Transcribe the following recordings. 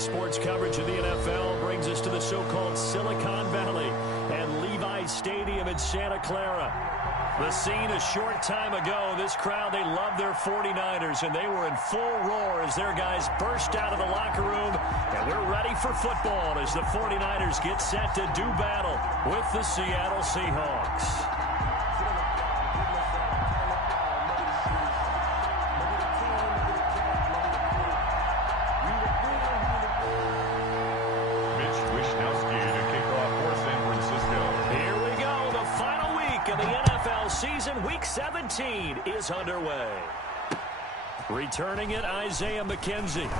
sports coverage of the NFL brings us to the so-called Silicon Valley and Levi's Stadium in Santa Clara. The scene a short time ago, this crowd, they love their 49ers, and they were in full roar as their guys burst out of the locker room, and we're ready for football as the 49ers get set to do battle with the Seattle Seahawks. Season Week 17 is underway. Returning it, Isaiah McKenzie.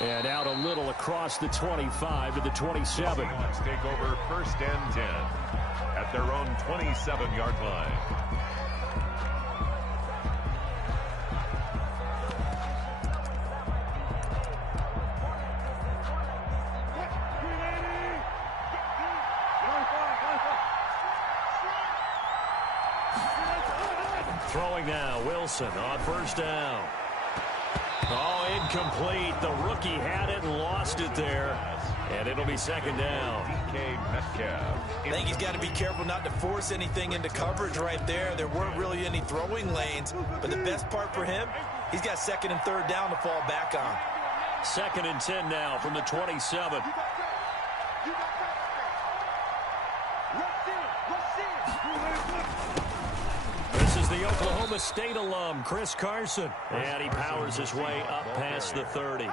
And out a little across the 25 to the 27. Seahawks take over 1st and 10 at their own 27-yard line. Throwing now, Wilson on 1st down. Oh, incomplete. The rookie had it and lost it there. And it'll be 2nd down. I think he's got to be careful not to force anything into coverage right there. There weren't really any throwing lanes. But the best part for him, he's got 2nd and 3rd down to fall back on. 2nd and 10 now from the 27. The Oklahoma State alum, Chris Carson. And he powers his way up past the 30.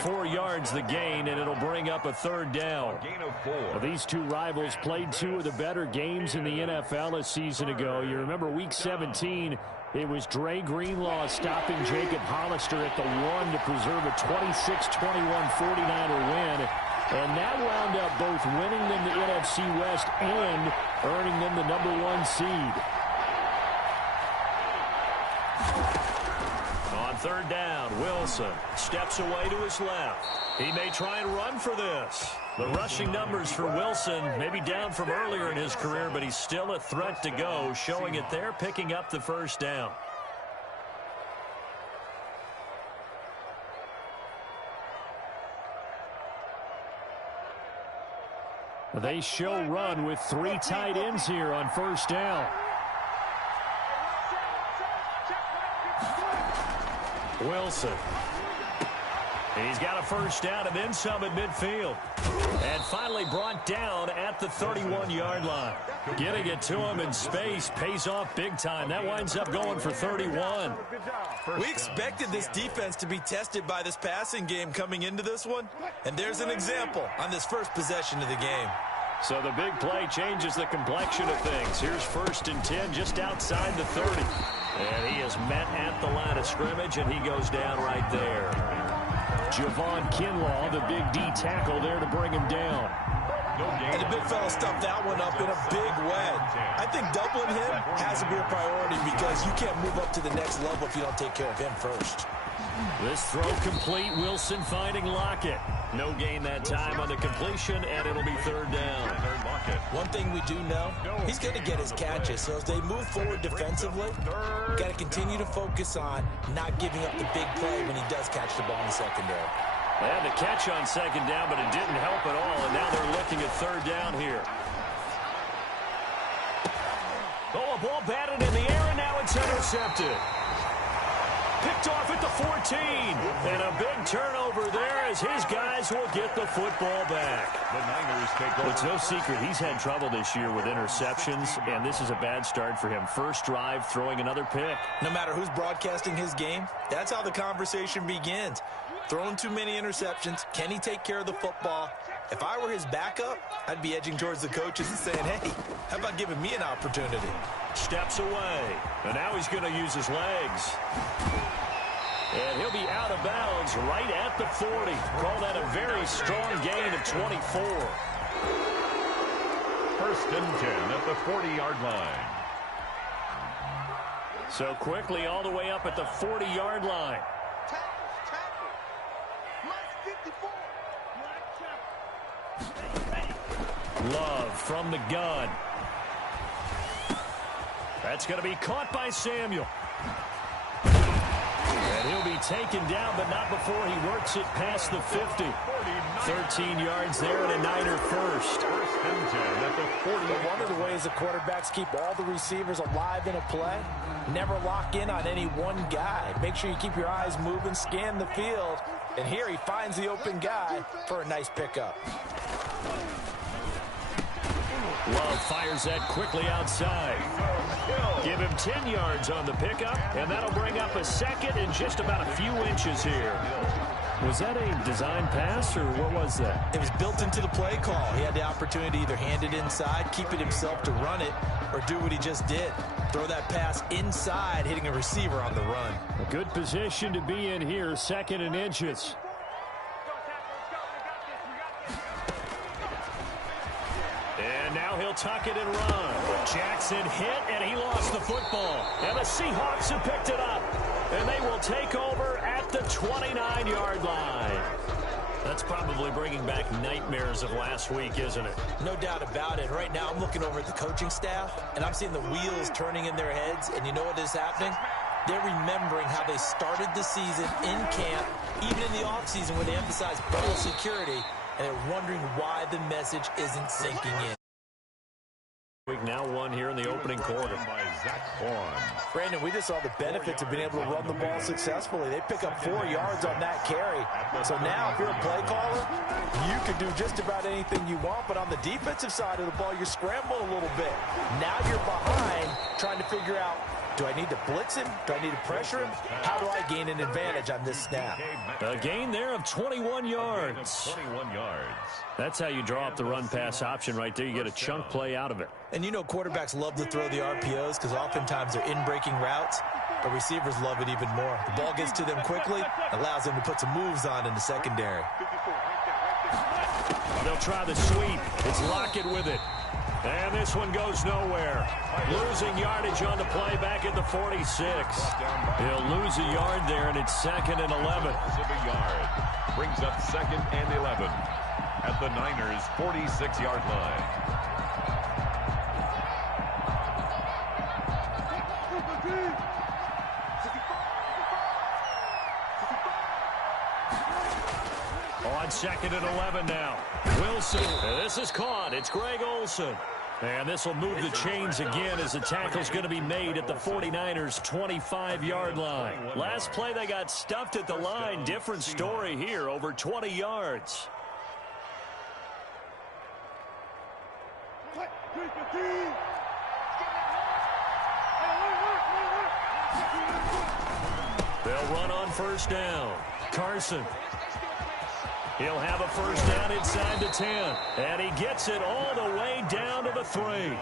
4 yards the gain, and it'll bring up a 3rd down. Well, these two rivals played 2 of the better games in the NFL a season ago. You remember Week 17, it was Dre Greenlaw stopping Jacob Hollister at the 1 to preserve a 26-21 49er win. And that wound up both winning them the NFC West and earning them the #1 seed. On 3rd down, Wilson steps away to his left. He may try and run for this. The rushing numbers for Wilson may be down from earlier in his career, but he's still a threat to go, showing it there, picking up the 1st down. They show run with 3 tight ends here on 1st down. Wilson. He's got a 1st down and then some at midfield. And finally brought down at the 31-yard line. Getting it to him in space pays off big time. That winds up going for 31. We expected this defense to be tested by this passing game coming into this one. And there's an example on this first possession of the game. So the big play changes the complexion of things. Here's 1st and 10 just outside the 30. And he is met at the line of scrimmage, and he goes down right there. Javon Kinlaw, the big D tackle there to bring him down. And the big fella stuffed that one up in a big way. I think doubling him has to be a priority because you can't move up to the next level if you don't take care of him first. This throw complete. Wilson finding Lockett. No gain that time on the completion, and it'll be 3rd down. One thing we do know, he's going to get his catches. So as they move forward defensively, got to continue to focus on not giving up the big play when he does catch the ball in the secondary. They had the catch on 2nd down, but it didn't help at all, and now they're looking at 3rd down here. Oh, a ball batted in the air, and now it's intercepted. Picked off at the 14. And a big turnover there as his guys will get the football back. The Niners take over. It's no secret he's had trouble this year with interceptions, and this is a bad start for him. First drive, throwing another pick. No matter who's broadcasting his game, that's how the conversation begins. Throwing too many interceptions. Can he take care of the football? If I were his backup, I'd be edging towards the coaches and saying, hey, how about giving me an opportunity? Steps away, and now he's going to use his legs. And he'll be out of bounds right at the 40. Call that a very strong gain of 24. 1st and 10 at the 40-yard line. So quickly all the way up at the 40-yard line. Love from the gun. That's going to be caught by Samuel. And He'll be taken down, but not before he works it past the 50. 13 yards there and a Niner first. One of the ways the quarterbacks keep all the receivers alive in a play, never lock in on any one guy. Make sure you keep your eyes moving, scan the field, and here he finds the open guy for a nice pickup. Love fires that quickly outside. Give him 10 yards on the pickup, and that'll bring up a second and just about a few inches here. Was that a design pass, or what was that? It was built into the play call. He had the opportunity to either hand it inside, keep it himself to run it, or do what he just did. Throw that pass inside, hitting a receiver on the run. A good position to be in here, 2nd and inches. And now he'll tuck it and run. Jackson hit, and he lost the football. And the Seahawks have picked it up. And they will take over at the 29-yard line. That's probably bringing back nightmares of last week, isn't it? No doubt about it. Right now, I'm looking over at the coaching staff, and I'm seeing the wheels turning in their heads. And you know what is happening? They're remembering how they started the season in camp, even in the offseason where they emphasized bubble security, and they're wondering why the message isn't sinking in. Now one here in the opening quarter. Brandon, we just saw the benefits of being able to run the ball successfully. They pick up 4 yards on that carry. So now if you're a play caller, you can do just about anything you want. But on the defensive side of the ball, you're scrambling a little bit. Now you're behind trying to figure out, do I need to blitz him? Do I need to pressure him? How do I gain an advantage on this snap? A gain there of 21 yards. 21 yards. That's how you draw up the run-pass option right there. You get a chunk play out of it. And you know quarterbacks love to throw the RPOs because oftentimes they're in-breaking routes, but receivers love it even more. The ball gets to them quickly, allows them to put some moves on in the secondary. They'll try the sweep. It's Lockett with it. And this one goes nowhere. Losing yardage on the play back at the 46. He'll lose a yard there, and it's 2nd and 11. Brings up 2nd and 11 at the Niners' 46-yard line. On 2nd and 11 now. Wilson. This is caught. It's Greg Olsen. And this will move the chains again as the tackle's going to be made at the 49ers' 25-yard line. Last play, they got stuffed at the line. Different story here, over 20 yards. They'll run on 1st down. Carson. He'll have a 1st down inside the 10. And he gets it all the way down to the 3.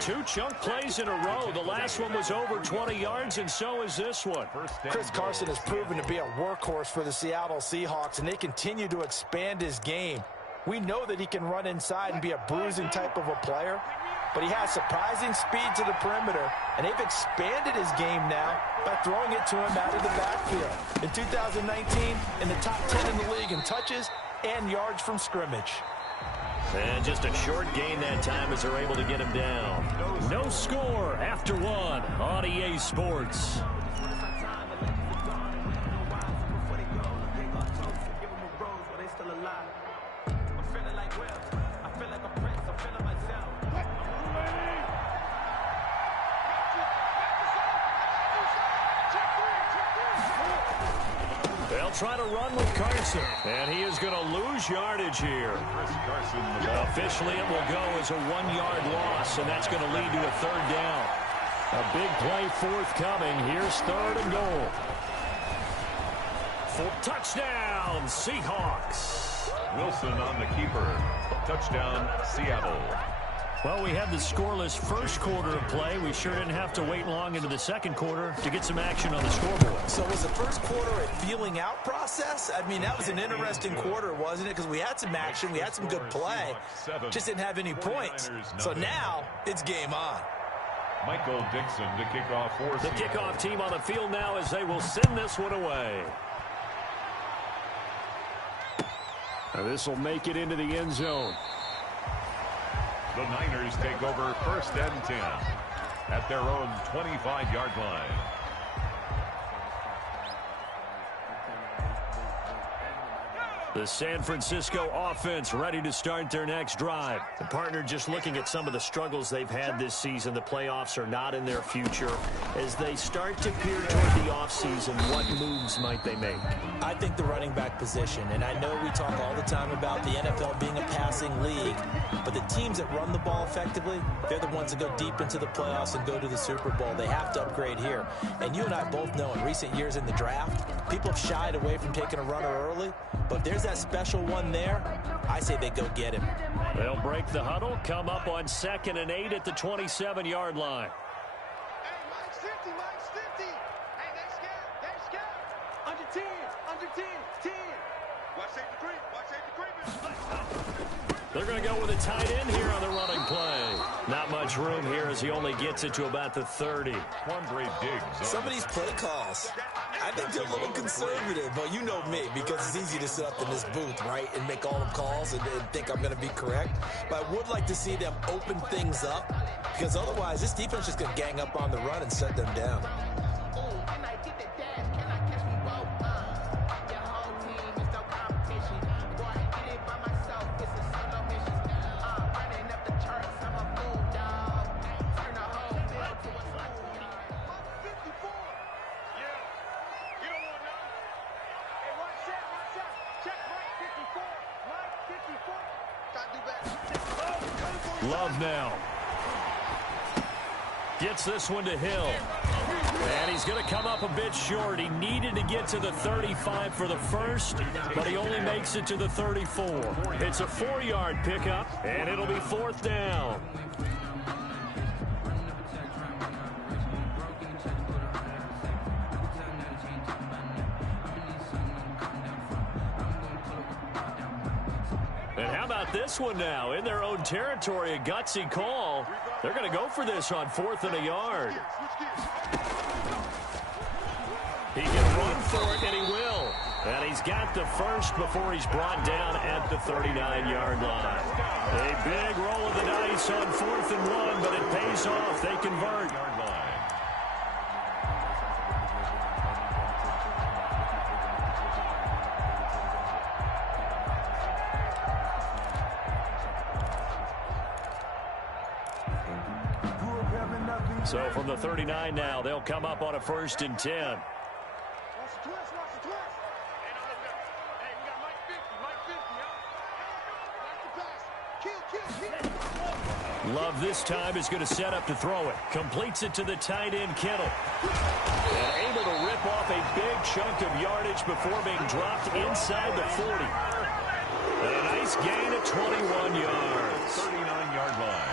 2 chunk plays in a row. The last one was over 20 yards, and so is this one. Chris Carson has proven to be a workhorse for the Seattle Seahawks, and they continue to expand his game. We know that he can run inside and be a bruising type of a player, but he has surprising speed to the perimeter, and they've expanded his game now by throwing it to him out of the backfield. In 2019, in the top 10 in the league in touches and yards from scrimmage. And just a short gain that time as they're able to get him down. No score after 1 on EA Sports. They'll try to run with Carson, and he is going to lose yardage here. Officially, it will go as a 1-yard loss, and that's going to lead to a 3rd down. A big play forthcoming. Here's 3rd and goal. Full touchdown, Seahawks. Wilson on the keeper. Touchdown, Seattle. Well, we had the scoreless first quarter of play. We sure didn't have to wait long into the second quarter to get some action on the scoreboard. So was the first quarter a feeling out process? I mean, that was an interesting quarter, wasn't it? Because we had some action, we had some good play, just didn't have any points. So now it's game on. Michael Dixon to kick off for the kickoff team on the field now as they will send this one away. Now this will make it into the end zone. The Niners take over 1st and 10 at their own 25-yard line. The San Francisco offense ready to start their next drive. The partner, just looking at some of the struggles they've had this season, the playoffs are not in their future. As they start to peer toward the offseason, what moves might they make? I think the running back position, and I know we talk all the time about the NFL being a passing league, but the teams that run the ball effectively, they're the ones that go deep into the playoffs and go to the Super Bowl. They have to upgrade here. And you and I both know in recent years in the draft, people have shied away from taking a runner early, but there's that special one there. I say they go get him. They'll break the huddle, come up on 2nd and 8 at the 27-yard line. Hey, Mike's 50, Mike's 50. Hey, they scared. Under 10, under 10, 10. Watch safety creep, watch safety creeping. They're going to go with a tight end here on the running play. Not much room here as he only gets it to about the 30. Quandre Diggs. Some of these play calls, I think they're a little conservative, but you know me, because it's easy to sit up in this booth, right, and make all the calls and think I'm going to be correct. But I would like to see them open things up, because otherwise this defense is just going to gang up on the run and shut them down. Love now. Gets this one to Hill. And he's going to come up a bit short. He needed to get to the 35 for the first, but he only makes it to the 34. It's a 4-yard pickup, and it'll be 4th down. And how about this one now? In their own territory, a gutsy call. They're going to go for this on 4th and a yard. He can run for it, and he will. And he's got the first before he's brought down at the 39-yard line. A big roll of the dice on 4th and 1, but it pays off. They convert. So from the 39 now, they'll come up on a 1st and 10. Love this time is going to set up to throw it. Completes it to the tight end, Kittle. And able to rip off a big chunk of yardage before being dropped inside the 40. And a nice gain of 21 yards. 39-yard line.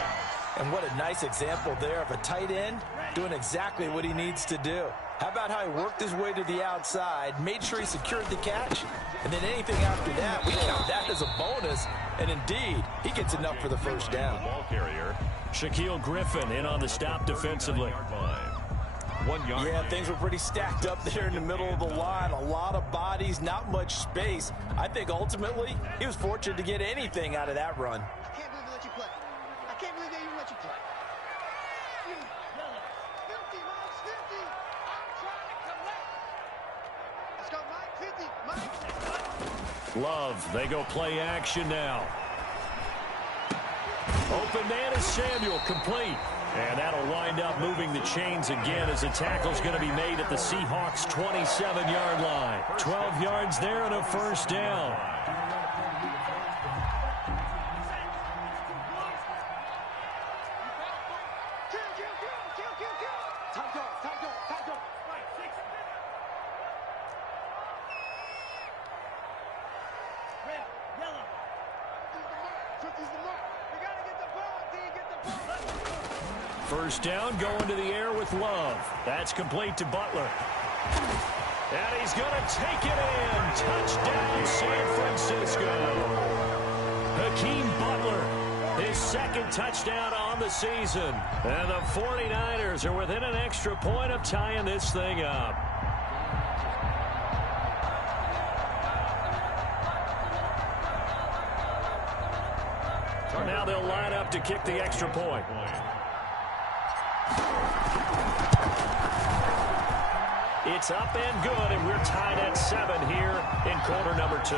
And what a nice example there of a tight end doing exactly what he needs to do. How about how he worked his way to the outside, made sure he secured the catch, and then anything after that, we count that as a bonus. And indeed, he gets enough for the first down. Ball carrier. Shaquille Griffin in on the stop defensively. 1 yard. Yeah, things were pretty stacked up there in the middle of the line. A lot of bodies, not much space. I think ultimately he was fortunate to get anything out of that run. I can't believe they let you play. I can't believe they even let you play. 50, Mike's 50. I'm trying to collect. Let's go, Mike. 50, Mike. Love, they go play action now. Open man is Samuel, complete. And that'll wind up moving the chains again as the tackle's going to be made at the Seahawks' 27-yard line. 12 yards there and a first down. First down, going to the air with Love. That's complete to Butler. And he's going to take it in. Touchdown, San Francisco. Hakeem Butler, his second touchdown on the season. And the 49ers are within an extra point of tying this thing up. Now they'll line up to kick the extra point. It's up and good, and we're tied at 7 here in quarter number 2.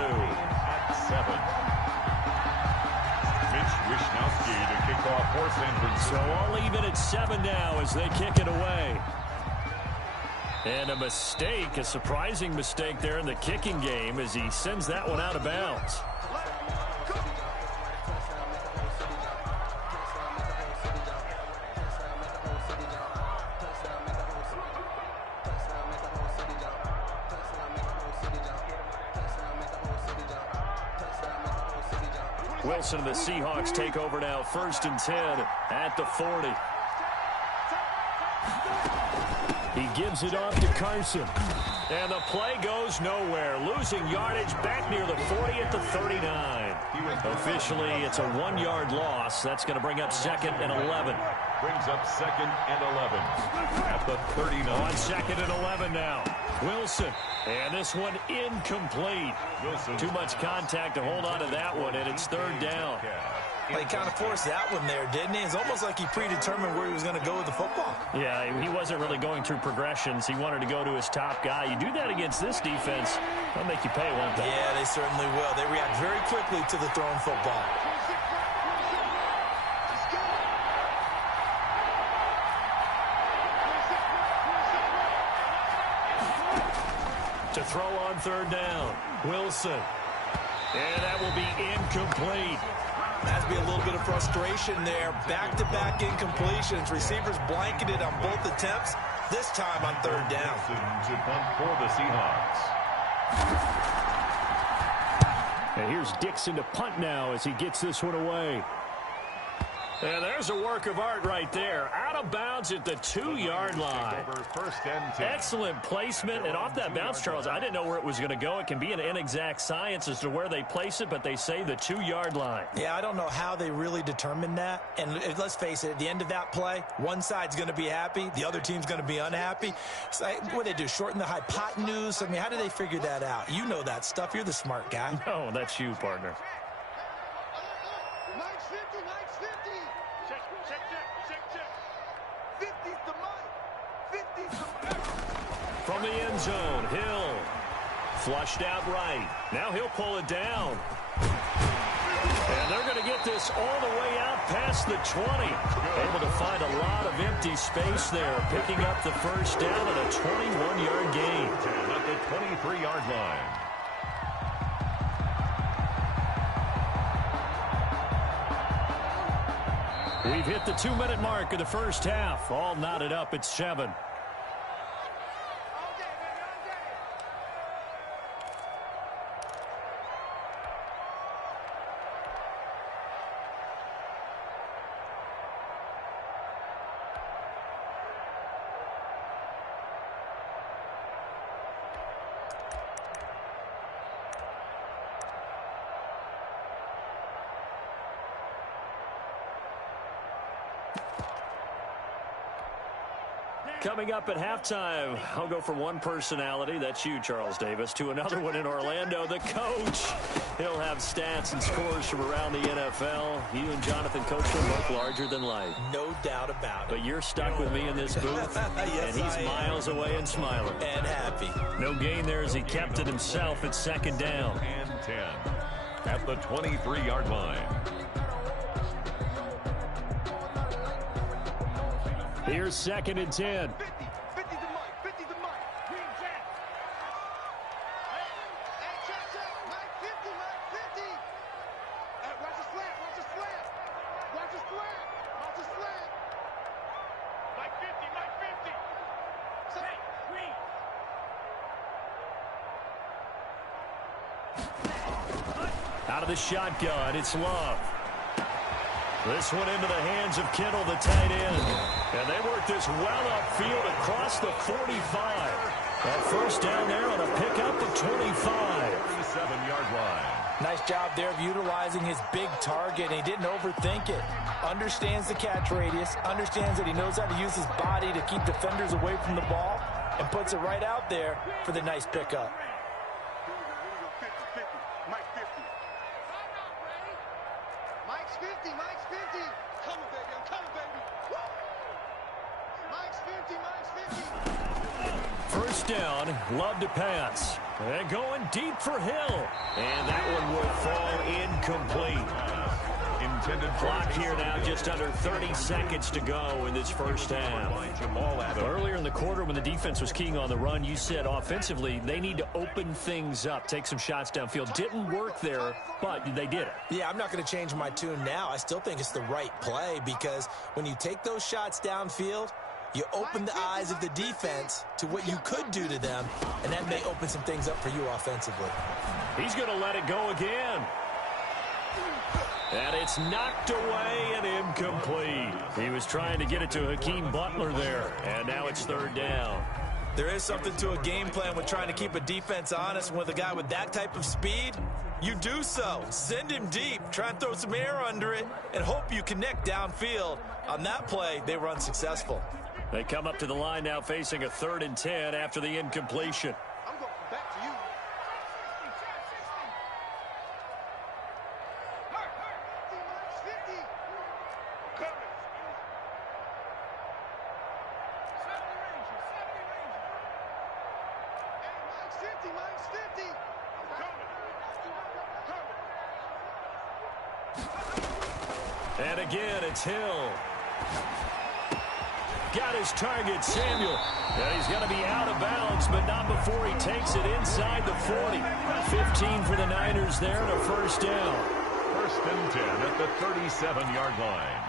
So I'll leave it at 7 now as they kick it away. And a mistake, a surprising mistake there in the kicking game as he sends that one out of bounds. Wilson and the Seahawks take over now, 1st and 10 at the 40. He gives it off to Carson. And the play goes nowhere. Losing yardage back near the 40 at the 39. Officially, it's a 1-yard loss. That's going to bring up 2nd and 11. Brings up 2nd and 11 at the 39. On 2nd and 11 now. Wilson. And this one incomplete. Wilson. Too much contact to hold on to that one, and it's 3rd down. Well, he kind of forced that one there, didn't he? It's almost like he predetermined where he was going to go with the football. Yeah, he wasn't really going through progressions. He wanted to go to his top guy. You do that against this defense, they'll make you pay, won't they? Yeah, they certainly will. They react very quickly to the thrown football. To throw on 3rd down, Wilson. And that will be incomplete. Has to be a little bit of frustration there. Back-to-back incompletions. Receivers blanketed on both attempts. This time on 3rd down. To punt for the Seahawks. And here's Dixon to punt now as he gets this one away. And there's a work of art right there. Out of bounds at the 2-yard line. 1st and 10. Excellent placement. And off that bounce, Charles, I didn't know where it was going to go. It can be an inexact science as to where they place it, but they say the 2-yard line. Yeah, I don't know how they really determined that. And let's face it, at the end of that play, one side's going to be happy, the other team's going to be unhappy. So what do they do, shorten the hypotenuse? I mean, how do they figure that out? You know that stuff. You're the smart guy. No, that's you, partner. Mike's 50, Mike's 50. Check. 50's the mic. 50's the mic. From the end zone, Hill. Flushed out right. Now he'll pull it down. And they're going to get this all the way out past the 20. Able to find a lot of empty space there, picking up the 1st down at a 21-yard gain. At the 23-yard line. We've hit the 2-minute mark of the 1st half. All knotted up at 7. Coming up at halftime, I'll go from one personality, that's you, Charles Davis, to another one in Orlando, the coach. He'll have stats and scores from around the NFL. You and Jonathan Coachman both larger than life. No doubt about it. But you're stuck with me in this booth, Yes, and he's miles away and smiling. And happy. No gain there as he kept it himself at 2nd down. And 10 at the 23-yard line. Here's 2nd and 10. 50's the mic. 50's the mic. Green jack. Hey, check. Mike 50, Mike 50. Hey, watch the slant. Watch the slant. Mike 50, Mike 50. Say, green. Out of the shotgun, it's Love. This one into the hands of Kittle, the tight end. And they work this well upfield across the 45. That 1st down there on a pickup of 25. 37-yard line. Nice job there of utilizing his big target. He didn't overthink it. Understands the catch radius. Understands that he knows how to use his body to keep defenders away from the ball. And puts it right out there for the nice pickup. 50. Mike 50. Mike's 50. Mike's 50. Coming, baby. I'm coming, baby. Woo! Mike's 50. Mike's 50. 1st down, Love to pass. And going deep for Hill. And that one will fall incomplete. intended Clock here now, just under 30 seconds to go in this first half. Earlier in the quarter when the defense was keying on the run, you said offensively they need to open things up, take some shots downfield. Didn't work there, but they did it. Yeah, I'm not going to change my tune now. I still think it's the right play because when you take those shots downfield, you open the eyes of the defense to what you could do to them, and that may open some things up for you offensively. He's going to let it go again. And it's knocked away and incomplete. He was trying to get it to Hakeem Butler there, and now it's third down. There is something to a game plan with trying to keep a defense honest. With a guy with that type of speed, you do so. Send him deep, try and throw some air under it, and hope you connect downfield. On that play, they were unsuccessful. They come up to the line now facing a 3rd and 10 after the incompletion. I'm going back to you. 50. I'm coming. 70 Rangers. Hey, mine's 50. I'm coming. And again, it's Hill. Got his target, Samuel. And he's going to be out of bounds, but not before he takes it inside the 40. 15 for the Niners there and a first down. 1st and 10 at the 37-yard line.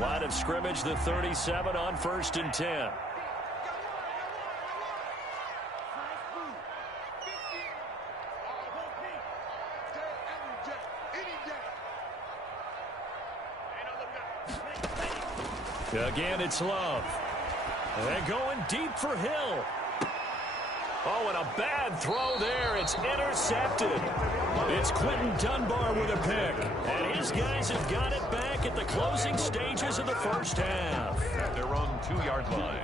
Line of scrimmage, the 37 on 1st and 10. Again, it's Love. And going deep for Hill. Oh, and a bad throw there. It's intercepted. It's Quentin Dunbar with a pick. And his guys have got it back at the closing stages of the first half. At their own 2-yard line.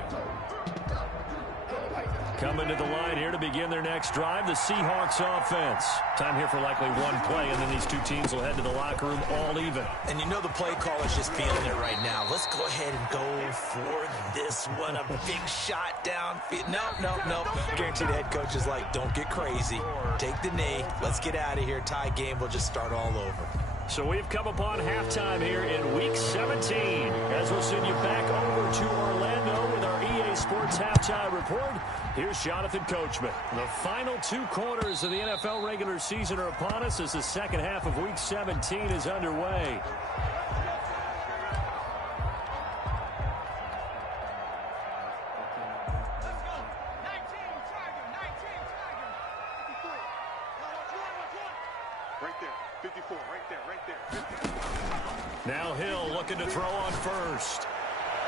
Coming to the line here to begin their next drive, the Seahawks offense. Time here for likely one play, and then these two teams will head to the locker room all even. And you know the play caller's just feeling it right now. Let's go ahead and go for this one. A big shot downfield. No. Guarantee the head coach is like, don't get crazy. Take the knee. Let's get out of here. Tie game. We'll just start all over. So we've come upon halftime here in Week 17. As we'll send you back over to Orlando with our EA Sports Halftime Report. Here's Jonathan Coachman. The final 2 quarters of the NFL regular season are upon us as the second half of Week 17 is underway. Right there. 54. Right there. Now Hill looking to throw on first.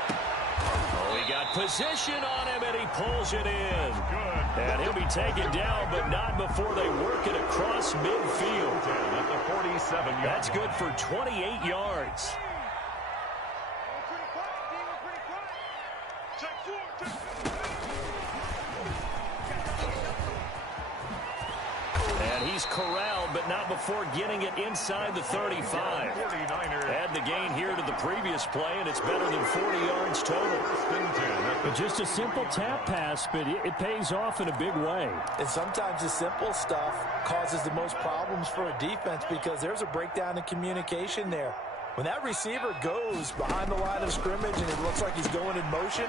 Oh, he got position on him, and he pulls it in. And he'll be taken down, but not before they work it across midfield. At the 47-yard That's good for 28 yards. And he's corralled, but not before getting it inside the 35. 49ers. Add the gain here to the previous play, and it's better than 40 yards total. But just a simple tap pass, but it pays off in a big way. And sometimes the simple stuff causes the most problems for a defense because there's a breakdown in communication there. When that receiver goes behind the line of scrimmage and it looks like he's going in motion,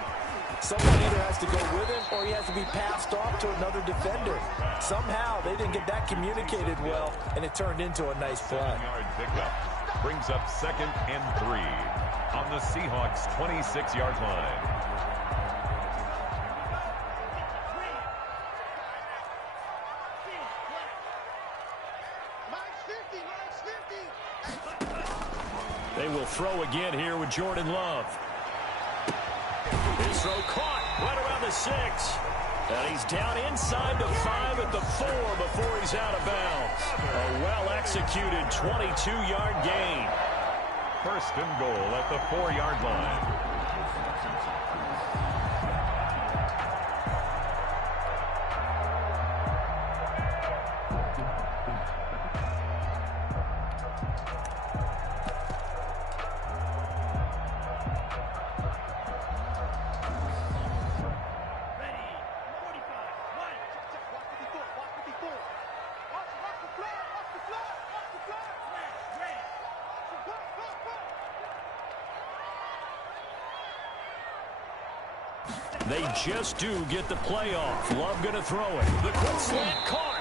someone either has to go with him or he has to be passed off to another defender. Somehow they didn't get that communicated well, and it turned into a nice play. 7-yard pickup brings up 2nd and 3 on the Seahawks' 26-yard line. They will throw again here with Jordan Love. His throw caught right around the 6. And he's down inside the 5 at the 4 before he's out of bounds. A well-executed 22-yard gain. 1st and goal at the 4-yard line. They just do get the playoff. Love going to throw it. The quick slant caught.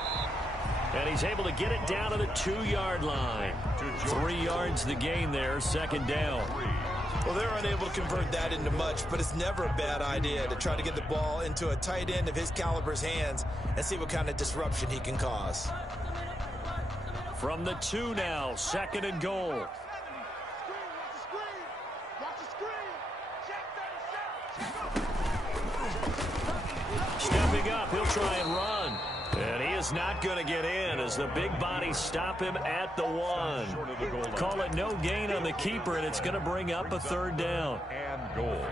And he's able to get it down to the 2-yard line. 3 yards the gain there, second down. Well, they're unable to convert that into much, but it's never a bad idea to try to get the ball into a tight end of his caliber's hands and see what kind of disruption he can cause. From the 2 now, second and goal. Stepping up, he'll try and run. And he is not going to get in as the big bodies stop him at the 1. Call it no gain on the keeper, and it's going to bring up a third down. And goal.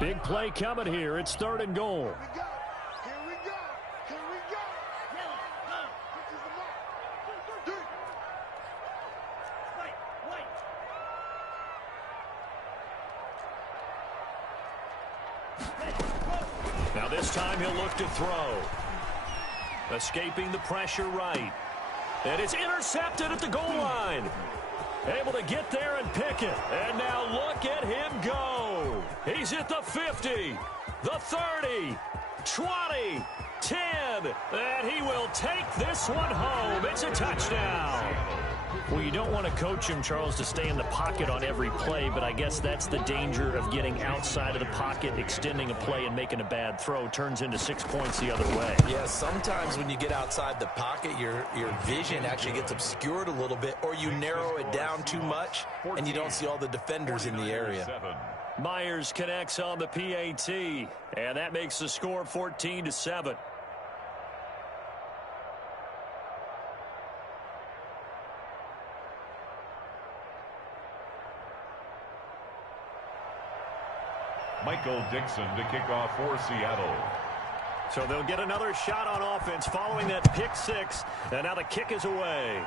Big play coming here. It's third and goal. Now this time he'll look to throw. Escaping the pressure right. And it's intercepted at the goal line. Able to get there and pick it. And now look at him go. He's at the 50, the 30, 20, 10. And he will take this one home. It's a touchdown. Well, you don't want to coach him, Charles, to stay in the pocket on every play, but I guess that's the danger of getting outside of the pocket, extending a play, and making a bad throw. Turns into 6 points the other way. Yeah, sometimes when you get outside the pocket, your vision actually gets obscured a little bit, or you narrow it down too much, and you don't see all the defenders in the area. Myers connects on the PAT, and that makes the score 14-7. Michael Dixon to kick off for Seattle. So they'll get another shot on offense following that pick 6, and now the kick is away.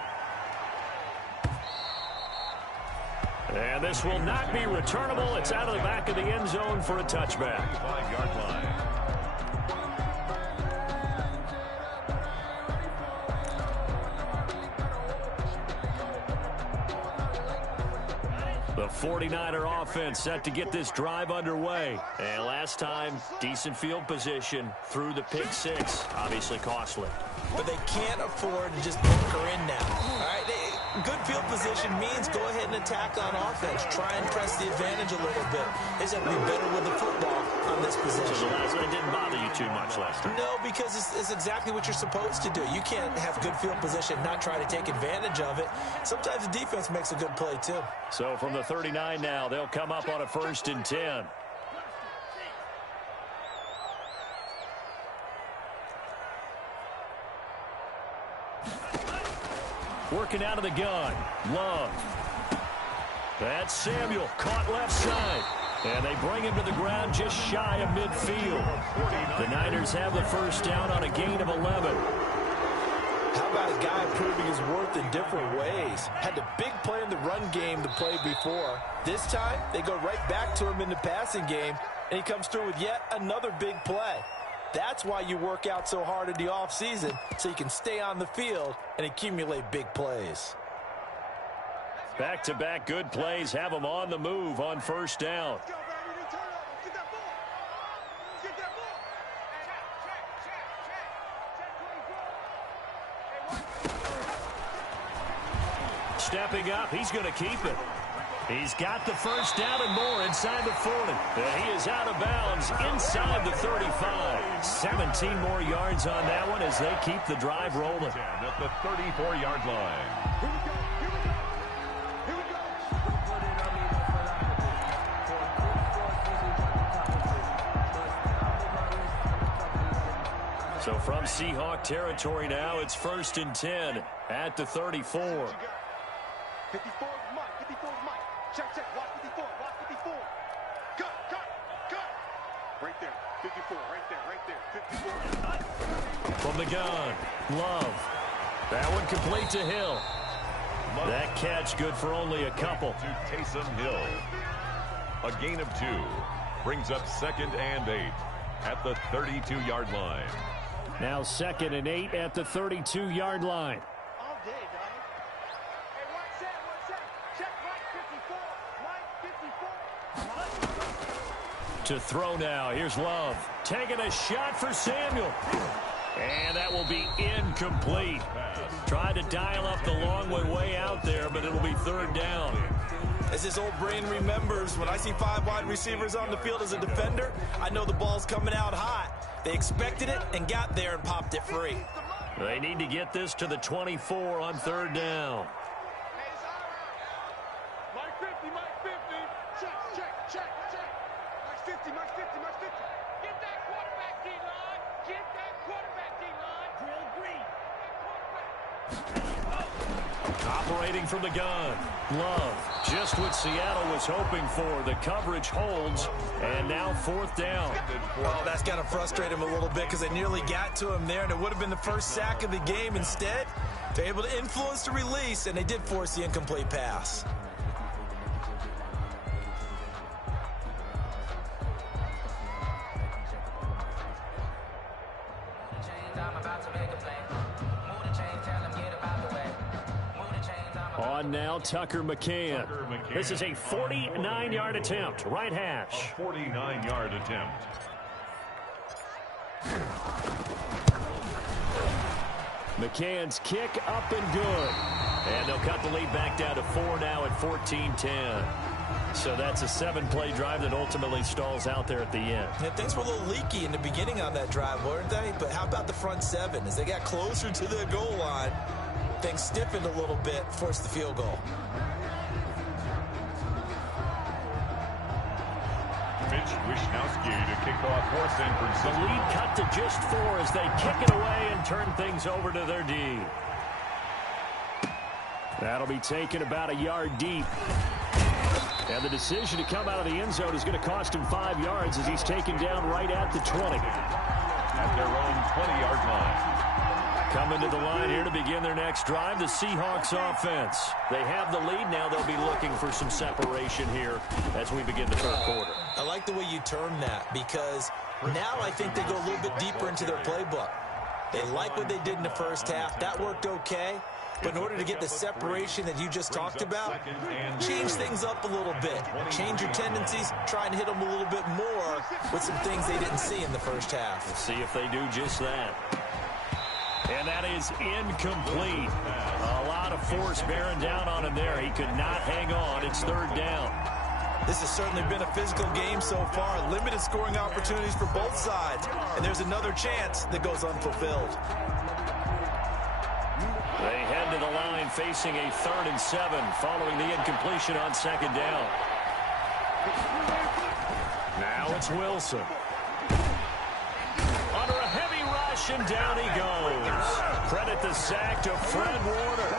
And this will not be returnable. It's out of the back of the end zone for a touchback. 5-yard line. The 49er offense set to get this drive underway. And last time, decent field position through the pick 6. Obviously costly. But they can't afford to just bunker in now. All right, good field position means go ahead and attack on offense. Try and press the advantage a little bit. They just have to be better with the football on this position. So the last one didn't bother you too much last time? No, because it's exactly what you're supposed to do. You can't have good field position, not try to take advantage of it. Sometimes the defense makes a good play, too. So from the 39 now, they'll come up on a 1st and 10. Working out of the gun. Love. That's Samuel. Caught left side. And they bring him to the ground just shy of midfield. The Niners have the first down on a gain of 11. How about a guy proving his worth in different ways? Had a big play in the run game the play before. This time, they go right back to him in the passing game, and he comes through with yet another big play. That's why you work out so hard in the offseason, so you can stay on the field and accumulate big plays. Back-to-back good plays have them on the move on first down. Stepping up, he's going to keep it. He's got the first down and more inside the 40. And he is out of bounds inside the 35. 17 more yards on that one as they keep the drive rolling. At the 34-yard line. So from Seahawk territory now, it's 1st and 10 at the 34. 54 is Mike. 54 is Mike. Check. Watch 54. Watch 54. Cut. Right there. 54. Right there. 54. From the gun, Love. That one complete to Hill. That catch good for only a couple. To Taysom Hill. A gain of 2. Brings up 2nd and 8 at the 32-yard line. Now 2nd and 8 at the 32-yard line. All day, dog. Hey, one set. Check right 54. To throw now. Here's Love. Taking a shot for Samuel. And that will be incomplete. Tried to dial up the long way out there, but it'll be 3rd down. As his old brain remembers, when I see 5 wide receivers on the field as a defender, I know the ball's coming out hot. They expected it and got there and popped it free. They need to get this to the 24 on 3rd down. Hey, it's all right. Mike 50. Check. Mike 50. Get that quarterback, D-line. Drill green. Operating from the gun. Love, just what Seattle was hoping for. The coverage holds, and now 4th down. Well, that's got to frustrate him a little bit because they nearly got to him there, and it would have been the first sack of the game. Instead, they're able to influence the release, and they did force the incomplete pass. On now, Tucker McCann. This is a 49-yard attempt. Right hash. A 49-yard attempt. McCann's kick up and good. And they'll cut the lead back down to 4 now at 14-10. So that's a 7-play drive that ultimately stalls out there at the end. Yeah, things were a little leaky in the beginning on that drive, weren't they? But how about the front 7? As they got closer to the goal line, things stiffened a little bit, forced the field goal. Mitch Wishnowski to kick off for San The Francisco. lead cut to just 4 as they kick it away and turn things over to their D. That'll be taken about a yard deep. And the decision to come out of the end zone is going to cost him 5 yards as he's taken down right at the 20. At their own 20-yard line. Coming to the line here to begin their next drive, the Seahawks offense. They have the lead. Now they'll be looking for some separation here as we begin the 3rd quarter. I like the way you term that because now I think they go a little bit deeper into their playbook. They like what they did in the first half. That worked okay. But in order to get the separation that you just talked about, change things up a little bit. Change your tendencies, try and hit them a little bit more with some things they didn't see in the first half. Let's see if they do just that. And that is incomplete. A lot of force bearing down on him there. He could not hang on. It's 3rd down. This has certainly been a physical game so far. Limited scoring opportunities for both sides. And there's another chance that goes unfulfilled. They head to the line facing a 3rd and 7 following the incompletion on 2nd down. Now it's Wilson. Under a heavy rush, and down he goes. Credit the sack to Fred Warner.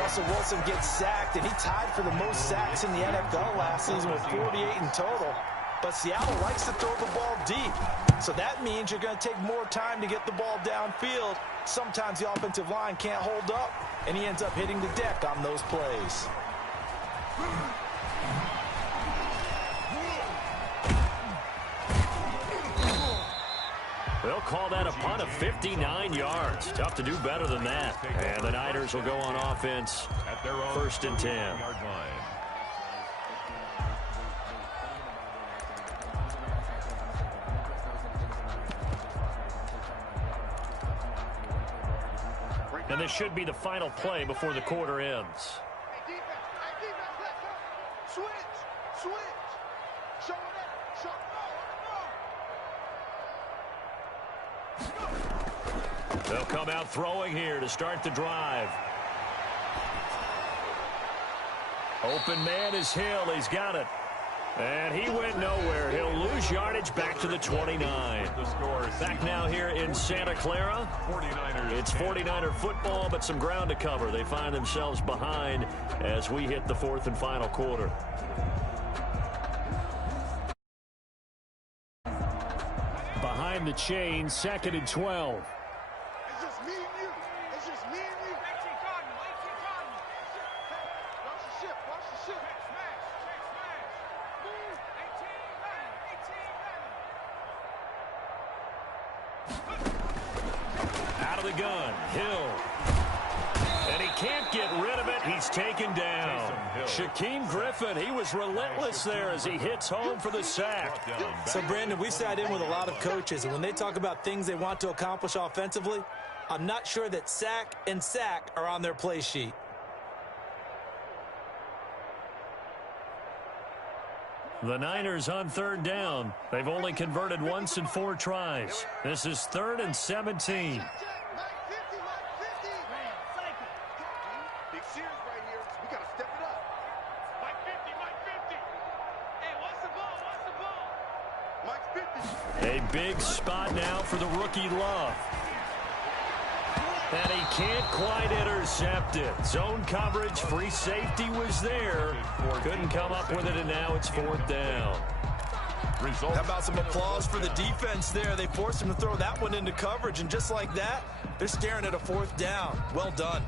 Russell Wilson gets sacked, and he tied for the most sacks in the NFL last season with 48 in total. But Seattle likes to throw the ball deep. So that means you're going to take more time to get the ball downfield. Sometimes the offensive line can't hold up, and he ends up hitting the deck on those plays. They'll call that a punt of 59 yards. Tough to do better than that. And the Niners will go on offense At their own 1st and 10. 20-yard line. And this should be the final play before the quarter ends. Hey, defense, let's go. Switch. Show it up. They'll come out throwing here to start the drive. Open man is Hill. He's got it. And he went nowhere. He'll lose yardage back to the 29. The score Back now here in Santa Clara. 49ers. It's 49er football, but some ground to cover. They find themselves behind as we hit the 4th and final quarter. Behind the chain, 2nd and 12. It's just me and you. It's just me and you. Watch the ship. Watch the ship. gun. Hill. And he can't get rid of it. He's taken down. Shaquem Griffin, he was relentless there as he hits home for the sack. So, Brandon, we've sat in with a lot of coaches, and when they talk about things they want to accomplish offensively, I'm not sure that sack and sack are on their play sheet. The Niners on third down. They've only converted once in 4 tries. This is 3rd and 17. A big spot now for the rookie Love. And he can't quite intercept it. Zone coverage, free safety was there. Couldn't come up with it, and now it's 4th down. How about some applause for the defense there? They forced him to throw that one into coverage, and just like that, they're staring at a 4th down. Well done.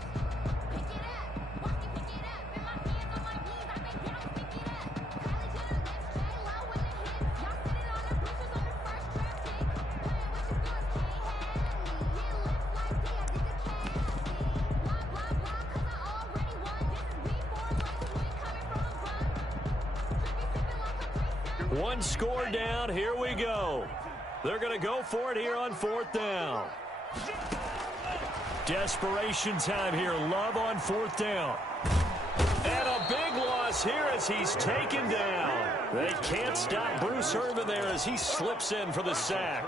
One score down. Here we go. They're going to go for it here on 4th down. Desperation time here. Love on 4th down. And a big loss here as he's taken down. They can't stop Bruce Irvin there as he slips in for the sack.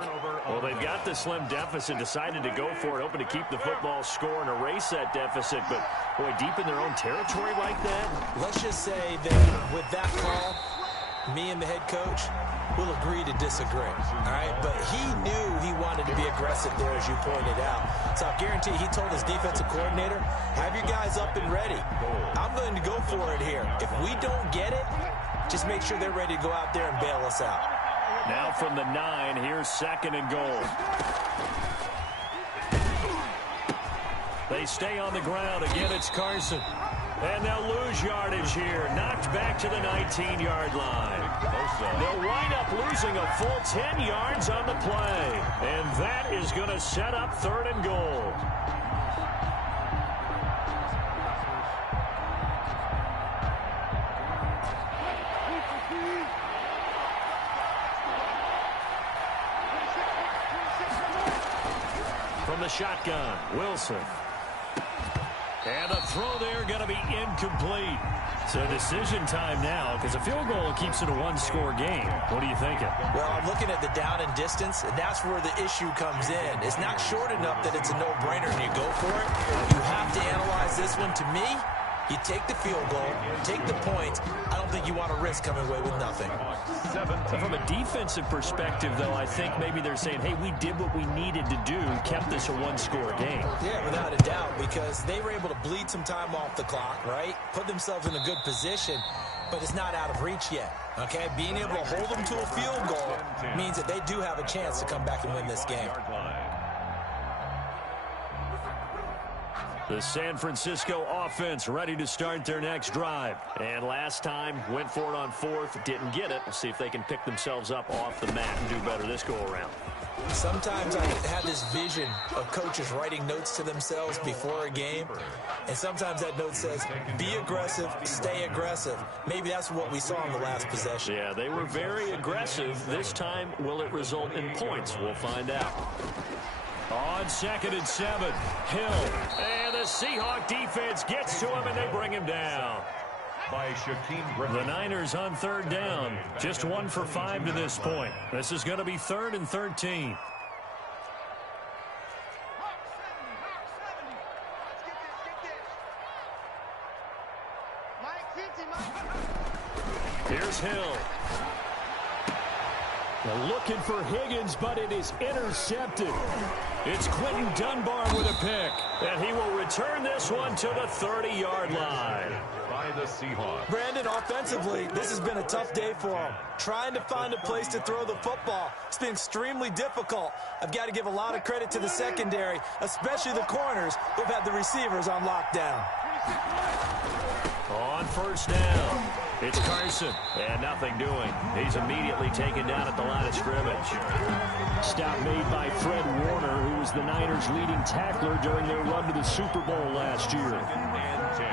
Well, they've got the slim deficit, decided to go for it, hoping to keep the football score and erase that deficit. But, boy, deep in their own territory like that. Let's just say that with that call, me and the head coach will agree to disagree, all right? But he knew he wanted to be aggressive there, as you pointed out. So I guarantee he told his defensive coordinator, have your guys up and ready. I'm going to go for it here. If we don't get it, just make sure they're ready to go out there and bail us out. Now from the 9, here's 2nd and goal. They stay on the ground. Again, it's Carson. And they'll lose yardage here. Knocked back to the 19-yard line. They'll wind up losing a full 10 yards on the play. And that is going to set up 3rd and goal. From the shotgun, Wilson. And the throw there going to be incomplete. So decision time now, because a field goal keeps it a 1-score game. What are you thinking? Well, I'm looking at the down and distance, and that's where the issue comes in. It's not short enough that it's a no-brainer and you go for it. You have to analyze this one. To me, you take the field goal, take the points. I don't think you want to risk coming away with nothing. From a defensive perspective, though, I think maybe they're saying, hey, we did what we needed to do, kept this a 1-score game. Yeah, without a doubt, because they were able to bleed some time off the clock, right? Put themselves in a good position, but it's not out of reach yet, okay? Being able to hold them to a field goal means that they do have a chance to come back and win this game. The San Francisco offense ready to start their next drive. And last time, went for it on 4th, didn't get it. We'll see if they can pick themselves up off the mat and do better this go-around. Sometimes I have this vision of coaches writing notes to themselves before a game, and sometimes that note says, be aggressive, stay aggressive. Maybe that's what we saw in the last possession. Yeah, they were very aggressive. This time, will it result in points? We'll find out. On 2nd and 7, Hill. And the Seahawks defense gets to him, and they bring him down. By Shaquem Griffin. The Niners on 3rd down. Just 1 for 5 to this point. This is going to be 3rd and 13. Here's Hill. They're looking for Higgins, but it is intercepted. It's Quentin Dunbar with a pick, and he will return this one to the 30-yard line. By the Seahawks. Brandon, offensively, this has been a tough day for him. Trying to find a place to throw the football. It's been extremely difficult. I've got to give a lot of credit to the secondary, especially the corners who've had the receivers on lockdown. On first down, it's Carson, and nothing doing. He's immediately taken down at the line of scrimmage. Stop made by Fred Warner, who was the Niners' leading tackler during their run to the Super Bowl last year. And 10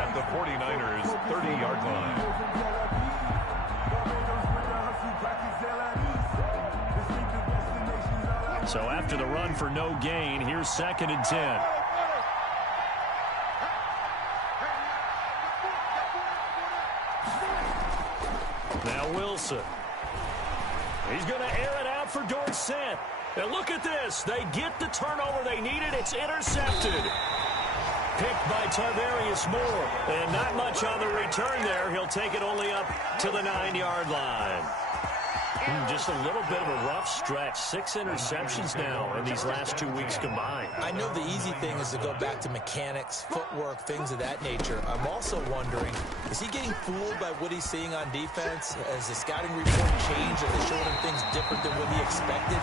at the 49ers' 30-yard line. So after the run for no gain, here's 2nd and 10. Now Wilson. He's going to air it out for Dorsett. And look at this. They get the turnover they needed. It's intercepted. Picked by Tarvarius Moore. And not much on the return there. He'll take it only up to the 9-yard line. Just a little bit of a rough stretch. 6 interceptions now in these last 2 weeks combined. I know the easy thing is to go back to mechanics, footwork, things of that nature. I'm also wondering, is he getting fooled by what he's seeing on defense? Has the scouting report changed? Are they showing him things different than what he expected?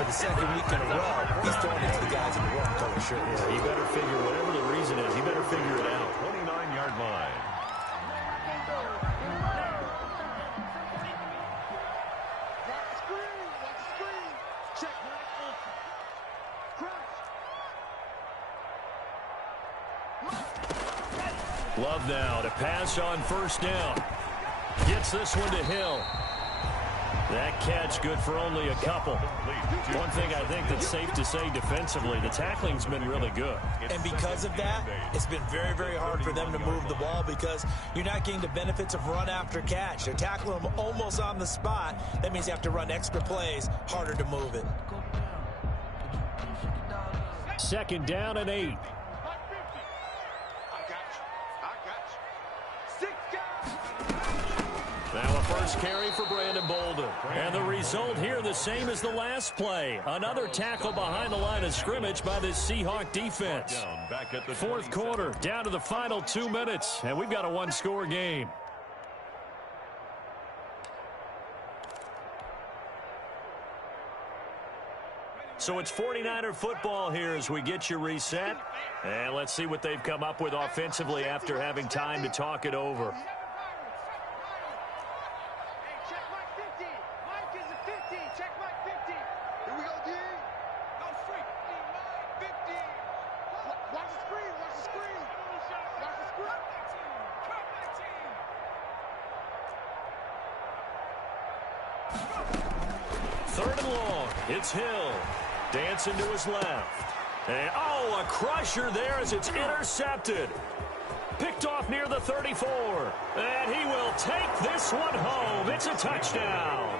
For the 2nd week in a row, he's throwing it to the guys in the wrong color shirts. Yeah, he better figure, whatever the reason is, he better figure it out. 29-yard line. Love now to pass on first down. Gets this one to Hill. That catch good for only a couple. One thing I think that's safe to say defensively, the tackling's been really good. And because of that, it's been very, very hard for them to move the ball because you're not getting the benefits of run after catch. They're tackling them almost on the spot. That means you have to run extra plays, harder to move it. 2nd down and 8. Now a first carry for Brandon Bolden. And the result here the same as the last play. Another tackle behind the line of scrimmage by this Seahawk defense. Back at the 4th quarter, down to the final 2 minutes, and we've got a one-score game. So it's 49er football here as we get you reset. And let's see what they've come up with offensively after having time to talk it over. It's Hill. Dancing to his left. And, oh, a crusher there as it's intercepted. Picked off near the 34. And he will take this one home. It's a touchdown.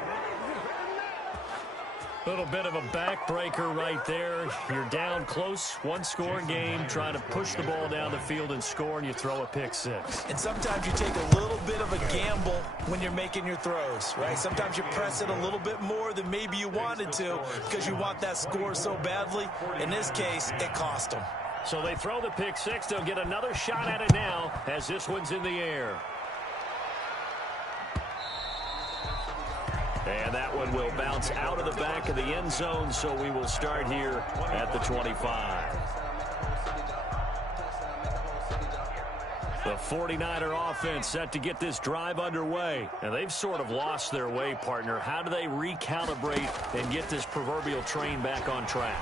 Little bit of a backbreaker right there. You're down close, one-score game, trying to push the ball down the field and score, and you throw a pick six. And sometimes you take a little bit of a gamble when you're making your throws, right? Sometimes you press it a little bit more than maybe you wanted to because you want that score so badly. In this case, it cost them. So they throw the pick six. They'll get another shot at it now as this one's in the air. And that one will bounce out of the back of the end zone, so we will start here at the 25. The 49er offense set to get this drive underway. And they've sort of lost their way, partner. How do they recalibrate and get this proverbial train back on track?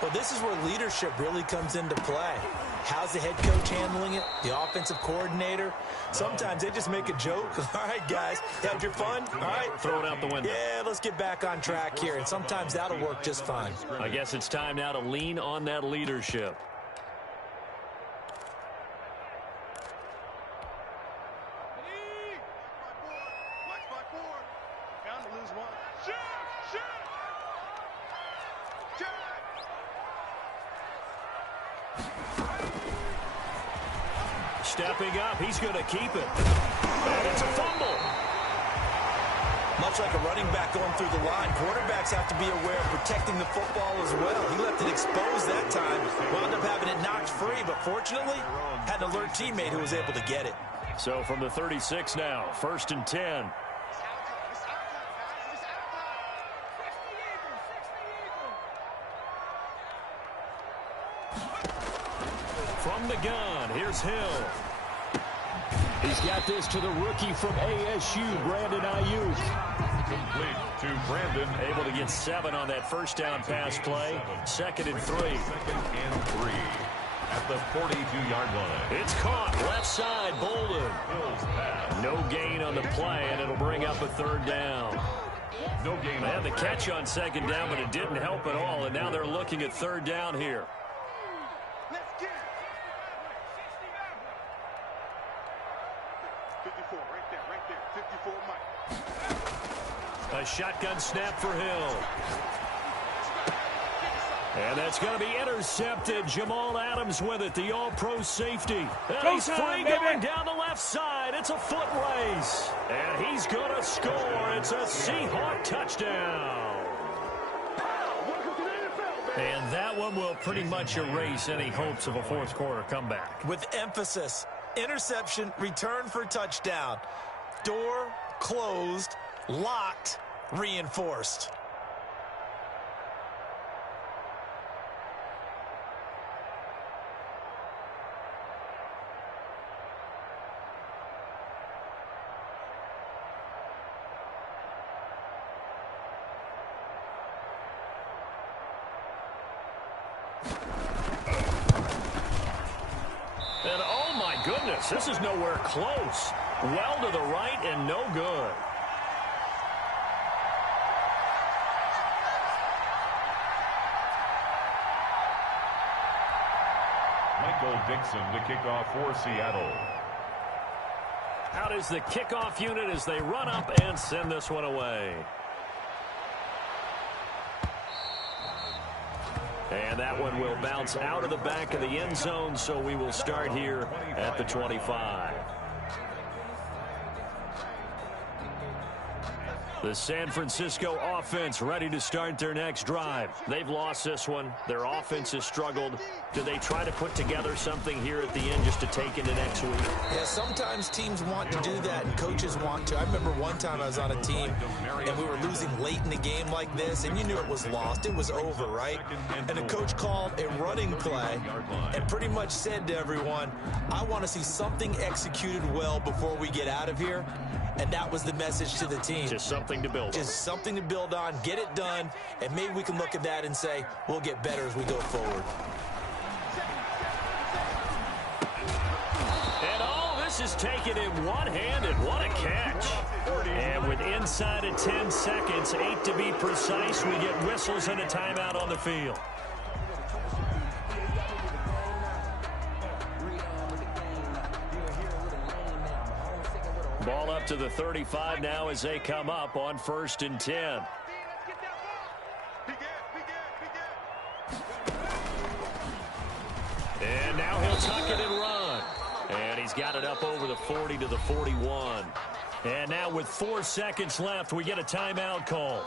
Well, this is where leadership really comes into play. How's the head coach handling it? The offensive coordinator? Sometimes they just make a joke. All right, guys, had your fun? All right. Throw it out the window. Yeah, let's get back on track here. And sometimes that'll work just fine. I guess it's time now to lean on that leadership. Stepping up, he's going to keep it. And it's a fumble. Much like a running back going through the line, quarterbacks have to be aware of protecting the football as well. He left it exposed that time, wound up having it knocked free, but fortunately, had an alert teammate who was able to get it. So from the 36 now, 1st and 10. From From the gun, here's Hill. He's got this to the rookie from ASU, Brandon Ayuk. Complete to Brandon. Able to get 7 on that first down pass play. 2nd and 3. 2nd and 3 at the 42-yard line. It's caught. Left side, Bolden. Hill's pass. No gain on the play, and it'll bring up a 3rd down. No gain. They had the catch on 2nd down, but it didn't help at all, and now they're looking at 3rd down here. Let's get it. 54, right there. 54, Mike. A shotgun snap for Hill. And that's going to be intercepted. Jamal Adams with it, the all-pro safety. And he's free going down the left side. It's a foot race. And he's going to score. It's a Seahawk touchdown. And that one will pretty much erase any hopes of a fourth-quarter comeback. With emphasis, interception, return for touchdown. Door closed, locked, reinforced. And oh my goodness, this is nowhere close. Well to the right and no good. Michael Dixon to kick off for Seattle. Out is the kickoff unit as they run up and send this one away. And that one will bounce out of the back of the end zone, so we will start here at the 25. The San Francisco offense ready to start their next drive. They've lost this one. Their offense has struggled. Do they try to put together something here at the end just to take into next week? Yeah, sometimes teams want to do that and coaches want to. I remember one time I was on a team and we were losing late in the game like this, and you knew it was lost. It was over, right? And the coach called a running play and pretty much said to everyone, I want to see something executed well before we get out of here. And that was the message to the team. Just something to build on. Just something to build on, get it done, and maybe we can look at that and say, we'll get better as we go forward. And all this is taken in one-handed. What a catch. And with inside of 10 seconds, 8 to be precise, we get whistles and a timeout on the field. Ball up to the 35 now as they come up on 1st and 10. And now he'll tuck it and run. And he's got it up over the 40 to the 41. And now with 4 seconds left, we get a timeout call.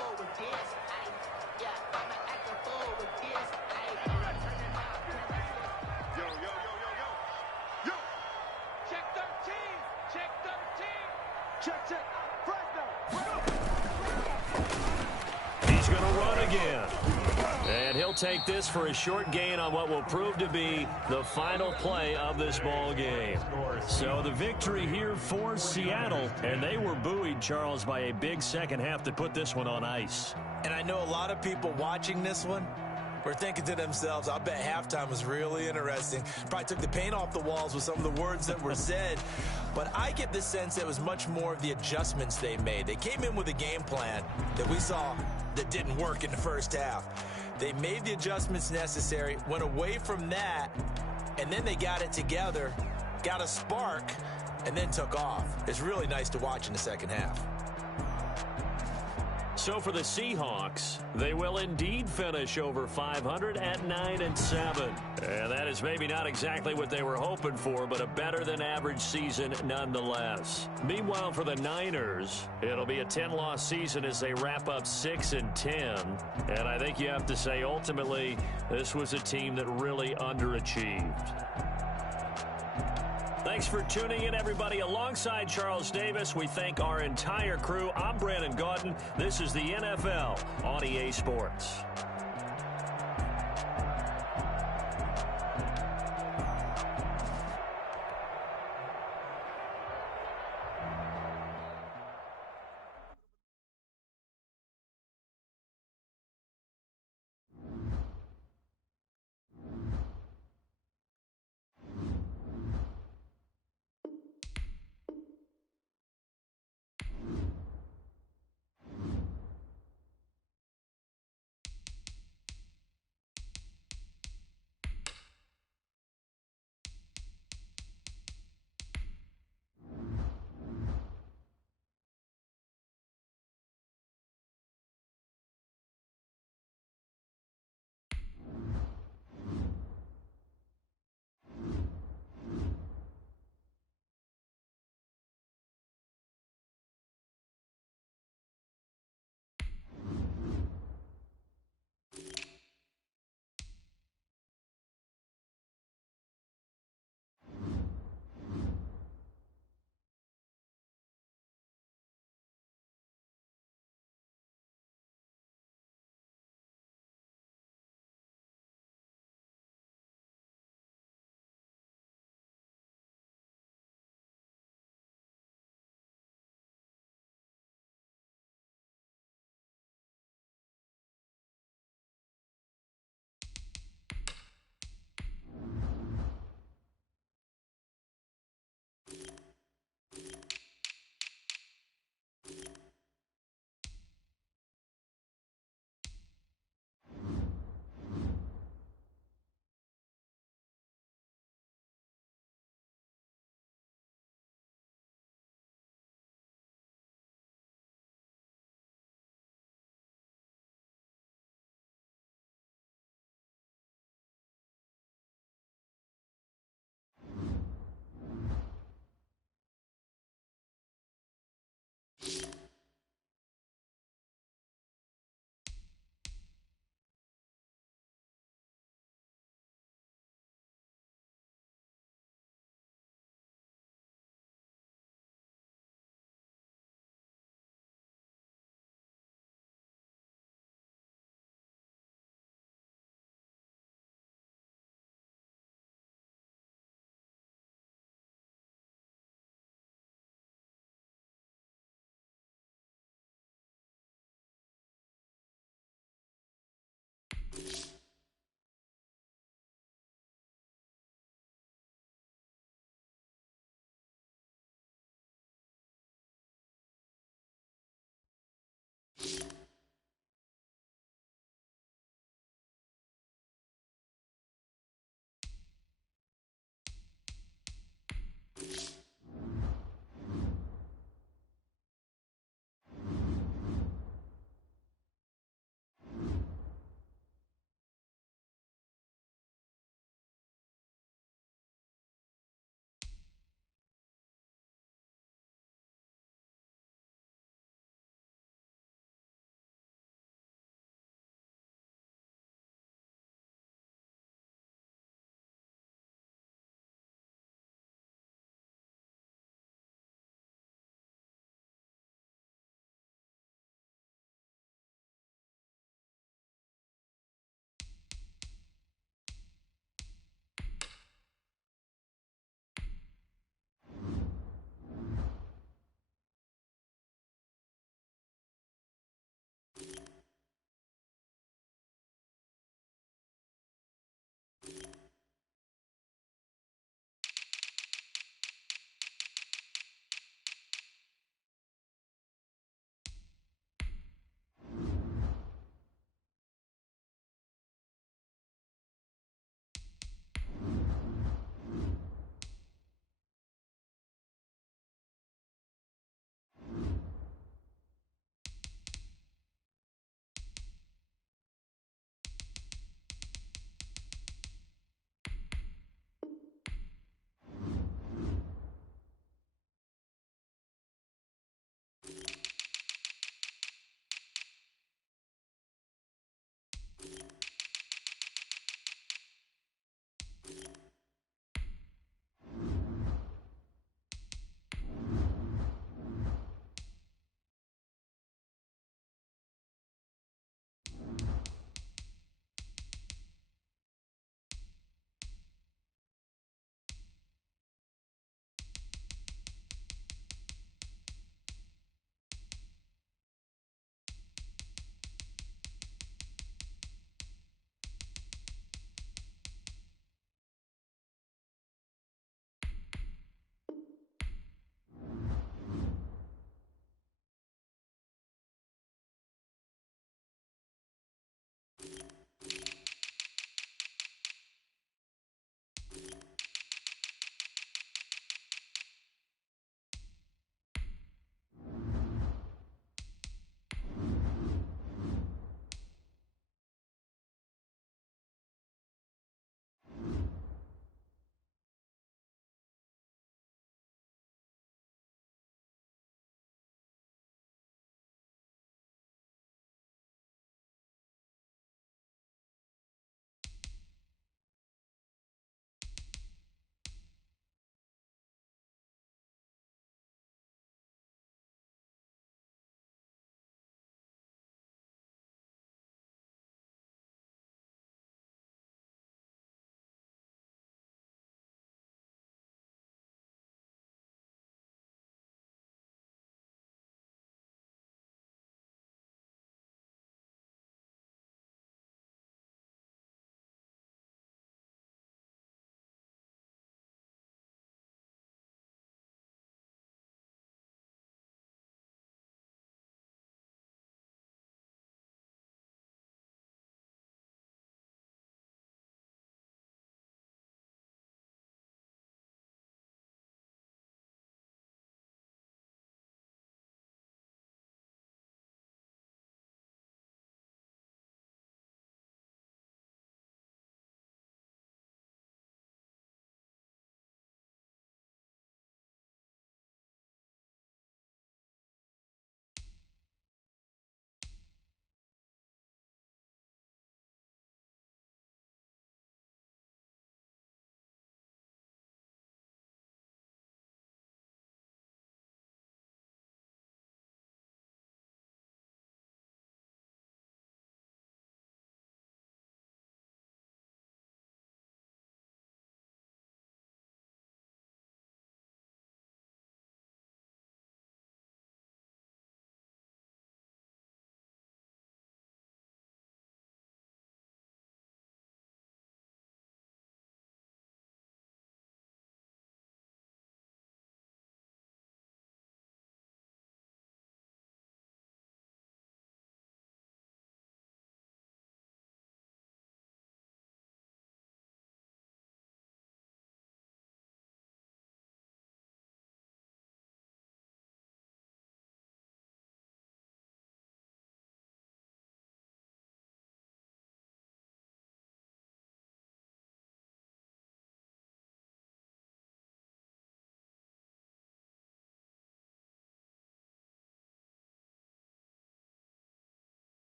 He's going to run again. And he'll take this for a short gain on what will prove to be the final play of this ball game. So the victory here for Seattle. And they were buoyed, Charles, by a big second half to put this one on ice. And I know a lot of people watching this one were thinking to themselves, I bet halftime was really interesting. Probably took the paint off the walls with some of the words that were said. But I get the sense that it was much more of the adjustments they made. They came in with a game plan that we saw that didn't work in the first half. They made the adjustments necessary, went away from that, and then they got it together, got a spark, and then took off. It's really nice to watch in the second half. So for the Seahawks, they will indeed finish over 500 at 9-7. And that is maybe not exactly what they were hoping for, but a better than average season nonetheless. Meanwhile, for the Niners, it'll be a 10-loss season as they wrap up 6-10. And I think you have to say, ultimately, this was a team that really underachieved. Thanks for tuning in, everybody. Alongside Charles Davis, we thank our entire crew. I'm Brandon Gaudin. This is the NFL on EA Sports.